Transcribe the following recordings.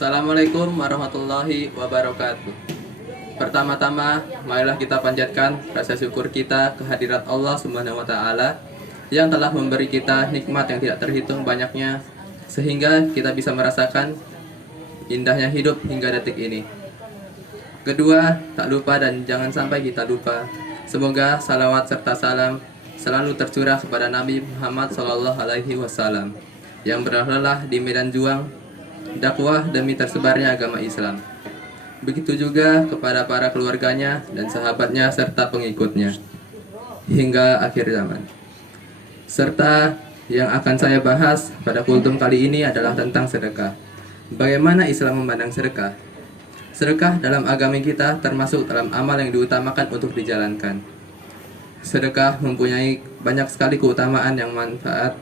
Assalamualaikum warahmatullahi wabarakatuh. Pertama-tama, marilah kita panjatkan rasa syukur kita kehadirat Allah Subhanahu wa taala yang telah memberi kita nikmat yang tidak terhitung banyaknya sehingga kita bisa merasakan indahnya hidup hingga detik ini. Kedua, tak lupa dan jangan sampai kita lupa. Semoga salawat serta salam selalu tercurah kepada Nabi Muhammad SAW yang berlelah di medan juang dakwah demi tersebarnya agama Islam. Begitu juga kepada para keluarganya dan sahabatnya serta pengikutnya hingga akhir zaman. Serta yang akan saya bahas pada kultum kali ini adalah tentang sedekah. Bagaimana Islam memandang sedekah? Sedekah dalam agama kita termasuk dalam amal yang diutamakan untuk dijalankan. Sedekah mempunyai banyak sekali keutamaan yang manfaat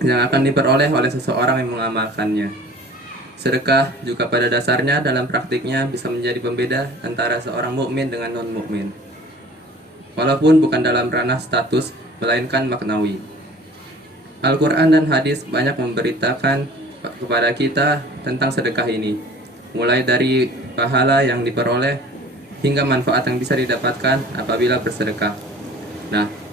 yang akan diperoleh oleh seseorang yang mengamalkannya. Sedekah juga pada dasarnya dalam praktiknya bisa menjadi pembeda antara seorang mukmin dengan non-mukmin. Walaupun bukan dalam ranah status, melainkan maknawi. Al-Quran dan hadis banyak memberitakan kepada kita tentang sedekah ini, mulai dari pahala yang diperoleh hingga manfaat yang bisa didapatkan apabila bersedekah. Nah,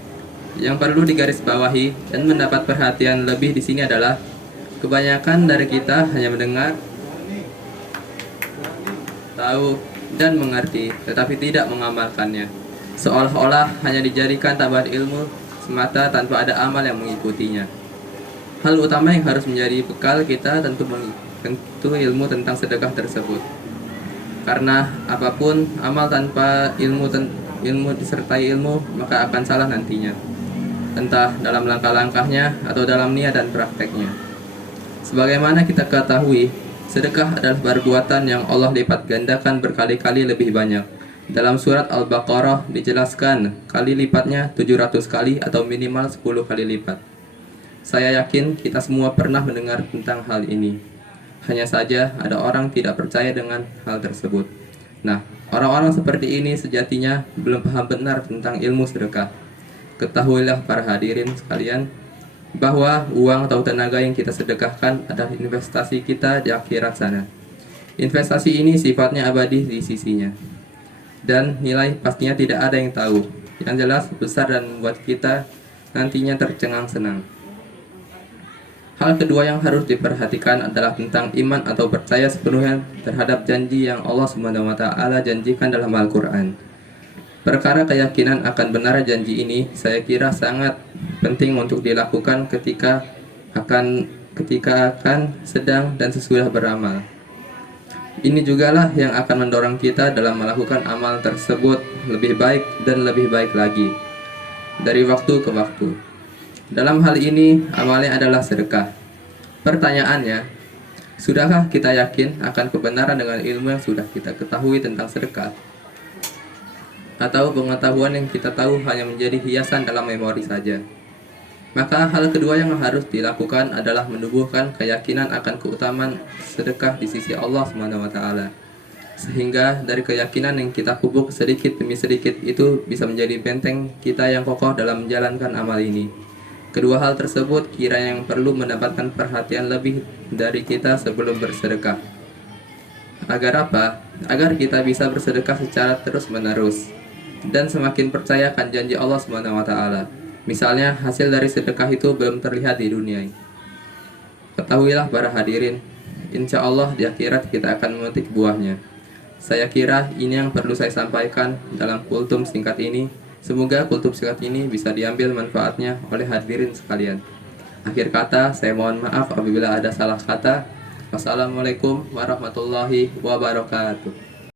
yang perlu digarisbawahi dan mendapat perhatian lebih di sini adalah kebanyakan dari kita hanya mendengar, tahu, dan mengerti, tetapi tidak mengamalkannya. Seolah-olah hanya dijadikan tambahan ilmu semata tanpa ada amal yang mengikutinya. Hal utama yang harus menjadi bekal kita tentu ilmu tentang sedekah tersebut. Karena apapun amal tanpa ilmu disertai ilmu maka akan salah nantinya, entah dalam langkah-langkahnya atau dalam niat dan prakteknya. Sebagaimana kita ketahui, sedekah adalah perbuatan yang Allah lipat gandakan berkali-kali lebih banyak. Dalam surat Al-Baqarah dijelaskan kali lipatnya 700 kali atau minimal 10 kali lipat. Saya yakin kita semua pernah mendengar tentang hal ini. Hanya saja ada orang tidak percaya dengan hal tersebut. Nah, orang-orang seperti ini sejatinya belum paham benar tentang ilmu sedekah. Ketahuilah para hadirin sekalian bahwa uang atau tenaga yang kita sedekahkan adalah investasi kita di akhirat sana. Investasi ini sifatnya abadi di sisinya, dan nilai pastinya tidak ada yang tahu. Yang jelas besar dan membuat kita nantinya tercengang senang. Hal kedua yang harus diperhatikan adalah tentang iman atau percaya sepenuhnya terhadap janji yang Allah Subhanahu wa taala janjikan dalam Al-Qur'an. Perkara keyakinan akan benar janji ini saya kira sangat penting untuk dilakukan ketika akan sedang dan sesudah beramal. Ini jugalah yang akan mendorong kita dalam melakukan amal tersebut lebih baik dan lebih baik lagi dari waktu ke waktu. Dalam hal ini amalnya adalah sedekah. Pertanyaannya, sudahkah kita yakin akan kebenaran dengan ilmu yang sudah kita ketahui tentang sedekah? Atau pengetahuan yang kita tahu hanya menjadi hiasan dalam memori saja? Maka hal kedua yang harus dilakukan adalah menumbuhkan keyakinan akan keutamaan sedekah di sisi Allah SWT. Sehingga dari keyakinan yang kita pupuk sedikit demi sedikit itu bisa menjadi benteng kita yang kokoh dalam menjalankan amal ini. Kedua hal tersebut kiranya yang perlu mendapatkan perhatian lebih dari kita sebelum bersedekah. Agar apa? Agar kita bisa bersedekah secara terus-menerus dan semakin percaya akan janji Allah SWT. Misalnya hasil dari sedekah itu belum terlihat di dunia. Ketahuilah para hadirin, insya Allah di akhirat kita akan memetik buahnya. Saya kira ini yang perlu saya sampaikan dalam kultum singkat ini. Semoga kultum singkat ini bisa diambil manfaatnya oleh hadirin sekalian. Akhir kata, saya mohon maaf apabila ada salah kata. Wassalamualaikum warahmatullahi wabarakatuh.